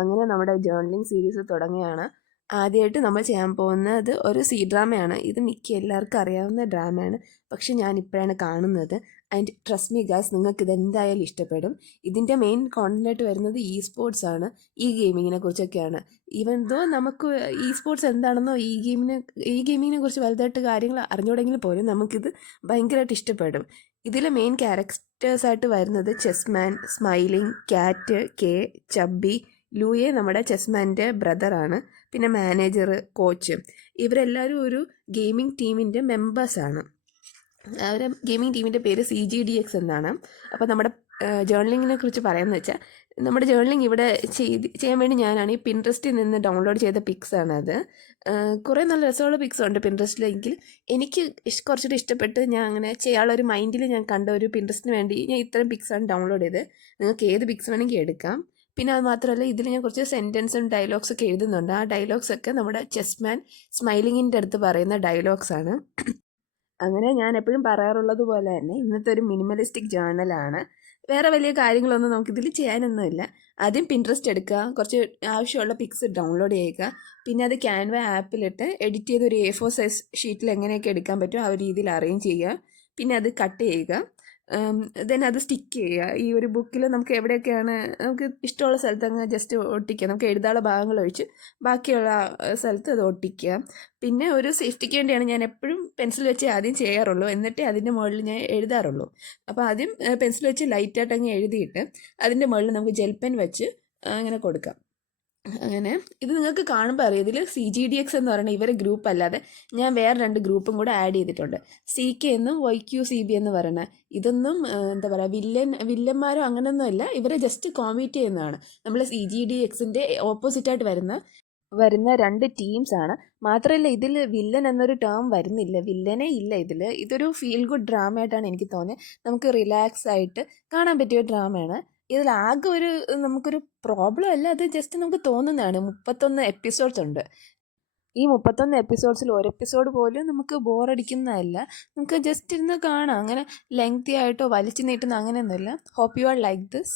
അങ്ങനെ നമ്മുടെ journaling series തുടങ്ങുകയാണ്. ആദ്യമായിട്ട് നമ്മൾ ചെയ്യാൻ പോകുന്നത് ഒരു സി ഡ്രാമയാണ്. ഇത് മിക്ക എല്ലാവർക്കും അറിയാവുന്ന ഡ്രാമയാണ്, പക്ഷെ ഞാൻ ഇപ്പോഴാണ് കാണുന്നത്. ആൻഡ് ട്രസ്റ്റ് മീ ഗായ്സ്, നിങ്ങൾക്ക് ഇത് എന്തായാലും ഇഷ്ടപ്പെടും. ഇതിൻ്റെ മെയിൻ കോണ്ടന്റ് വരുന്നത് ഇ സ്പോർട്സ് ആണ്, ഈ ഗെയിമിങ്ങിനെ കുറിച്ചൊക്കെയാണ്. ഈവൻ ദോ നമുക്ക് ഇ സ്പോർട്സ് എന്താണെന്നോ ഈ ഗെയിമിങ്ങിനെ കുറിച്ച് വലുതായിട്ട് കാര്യങ്ങൾ അറിഞ്ഞുകൂടെങ്കിൽ പോലും നമുക്കിത് ഭയങ്കരമായിട്ട് ഇഷ്ടപ്പെടും. ഇതിലെ മെയിൻ ക്യാരക്ടേഴ്സായിട്ട് വരുന്നത് ചെസ്മാൻ, സ്മൈലിംഗ്, ക്യാറ്റ്, കെ, ചബ്ബി, ലൂയെ നമ്മുടെ ചെസ്മാൻ്റെ ബ്രദറാണ്, പിന്നെ മാനേജർ, കോച്ച്. ഇവരെല്ലാവരും ഒരു ഗെയിമിംഗ് ടീമിൻ്റെ മെമ്പേഴ്സാണ്. അവരുടെ ഗെയിമിംഗ് ടീമിൻ്റെ പേര് CGDX എന്നാണ്. അപ്പോൾ നമ്മുടെ ജേർണലിങ്ങിനെ കുറിച്ച് പറയാമെന്ന് വെച്ചാൽ, നമ്മുടെ ജേർണലിംഗ് ഇവിടെ ചെയ്യാൻ വേണ്ടി ഞാനാണ് ഈ പിൻട്രസ്റ്റിൽ നിന്ന് ഡൗൺലോഡ് ചെയ്ത പിക്സാണത്. കുറേ നല്ല രസമുള്ള പിക്സ് ഉണ്ട് പിൻട്രസ്റ്റിലെങ്കിൽ എനിക്ക് കുറച്ചുകൂടി ഇഷ്ടപ്പെട്ട് ഞാൻ അങ്ങനെ ചെയ്യാനുള്ളൊരു മൈൻഡിൽ ഞാൻ കണ്ട ഒരു പിൻട്രസ്റ്റിന് വേണ്ടി ഞാൻ ഇത്തരം പിക്സാണ് ഡൗൺലോഡ് ചെയ്ത്. നിങ്ങൾക്ക് ഏത് പിക്സ് വേണമെങ്കിൽ എടുക്കാം. പിന്നെ അത് മാത്രമല്ല, ഇതിൽ ഞാൻ കുറച്ച് സെൻറ്റൻസും ഡയലോഗ്സൊക്കെ എഴുതുന്നുണ്ട്. ആ ഡയലോഗ്സൊക്കെ നമ്മുടെ ചെസ്മാൻ സ്മൈലിങ്ങിൻ്റെ അടുത്ത് പറയുന്ന ഡയലോഗ്സാണ്. അങ്ങനെ ഞാൻ എപ്പോഴും പറയാറുള്ളത് പോലെ തന്നെ ഇന്നത്തെ ഒരു മിനിമലിസ്റ്റിക് ജേർണലാണ്. വേറെ വലിയ കാര്യങ്ങളൊന്നും നമുക്കിതിൽ ചെയ്യാനൊന്നുമില്ല. ആദ്യം പിൻട്രസ്റ്റ് എടുക്കുക, കുറച്ച് ആവശ്യമുള്ള പിക്സ് ഡൗൺലോഡ് ചെയ്യുക, പിന്നെ അത് ക്യാൻവ ആപ്പിലിട്ട് എഡിറ്റ് ചെയ്ത് ഒരു A4 സൈസ് ഷീറ്റിൽ എങ്ങനെയൊക്കെ എടുക്കാൻ പറ്റും ആ ഒരു രീതിയിൽ അറേഞ്ച് ചെയ്യുക. പിന്നെ അത് കട്ട് ചെയ്യുക, ദെൻ അത് സ്റ്റിക്ക് ചെയ്യുക. ഈ ഒരു ബുക്കിൽ നമുക്ക് എവിടെയൊക്കെയാണ് നമുക്ക് ഇഷ്ടമുള്ള സ്ഥലത്ത് അങ്ങ് ജസ്റ്റ് ഒട്ടിക്കുക. നമുക്ക് എഴുതാനുള്ള ഭാഗങ്ങൾ ഒഴിച്ച് ബാക്കിയുള്ള സ്ഥലത്ത് അത് ഒട്ടിക്കുക. പിന്നെ ഒരു സേഫ്റ്റിക്ക് വേണ്ടിയാണ് ഞാൻ എപ്പോഴും പെൻസിൽ വെച്ച് ആദ്യം ചെയ്യാറുള്ളൂ, എന്നിട്ടേ അതിൻ്റെ മുകളിൽ ഞാൻ എഴുതാറുള്ളൂ. അപ്പോൾ ആദ്യം പെൻസിൽ വെച്ച് ലൈറ്റായിട്ട് അങ്ങ് എഴുതിയിട്ട് അതിൻ്റെ മുകളിൽ നമുക്ക് ജെൽ പെൻ വെച്ച് അങ്ങനെ കൊടുക്കാം. അങ്ങനെ ഇത് നിങ്ങൾക്ക് കാണുമ്പോൾ അറിയാം, ഇതിൽ CGDX എന്ന് പറയുന്ന ഇവരെ ഗ്രൂപ്പ് അല്ലാതെ ഞാൻ വേറെ 2 ഗ്രൂപ്പും കൂടെ ആഡ് ചെയ്തിട്ടുണ്ട്. CK എന്നും YQCB എന്ന് പറയുന്ന. ഇതൊന്നും എന്താ പറയുക, വില്ലന്മാരോ അങ്ങനെയൊന്നും അല്ല, ഇവരെ ജസ്റ്റ് കോമ്പീറ്റ് ചെയ്യുന്നതാണ്. നമ്മൾ CGDXൻ്റെ ഓപ്പോസിറ്റായിട്ട് വരുന്ന 2 ടീംസാണ്. മാത്രമല്ല ഇതിൽ വില്ലൻ എന്നൊരു ടേം വരുന്നില്ല, വില്ലനെ ഇല്ല ഇതിൽ. ഇതൊരു ഫീൽ ഗുഡ് ഡ്രാമയായിട്ടാണ് എനിക്ക് തോന്നിയത്. നമുക്ക് റിലാക്സ് ആയിട്ട് കാണാൻ പറ്റിയ ഡ്രാമയാണ്. ഇതിലാകെ നമുക്കൊരു പ്രോബ്ലം അല്ല, അത് ജസ്റ്റ് നമുക്ക് തോന്നുന്നതാണ്. 31 എപ്പിസോഡ്സ് ഉണ്ട്. ഈ 31 എപ്പിസോഡ്സിൽ ഒരു എപ്പിസോഡ് പോലും നമുക്ക് ബോറടിക്കുന്നതല്ല. നമുക്ക് ജസ്റ്റ് ഇരുന്ന് കാണാം. അങ്ങനെ ലെങ്തി ആയിട്ടോ വലിച്ചു നീട്ടുന്ന അങ്ങനെയൊന്നുമില്ല. Hope you are like this.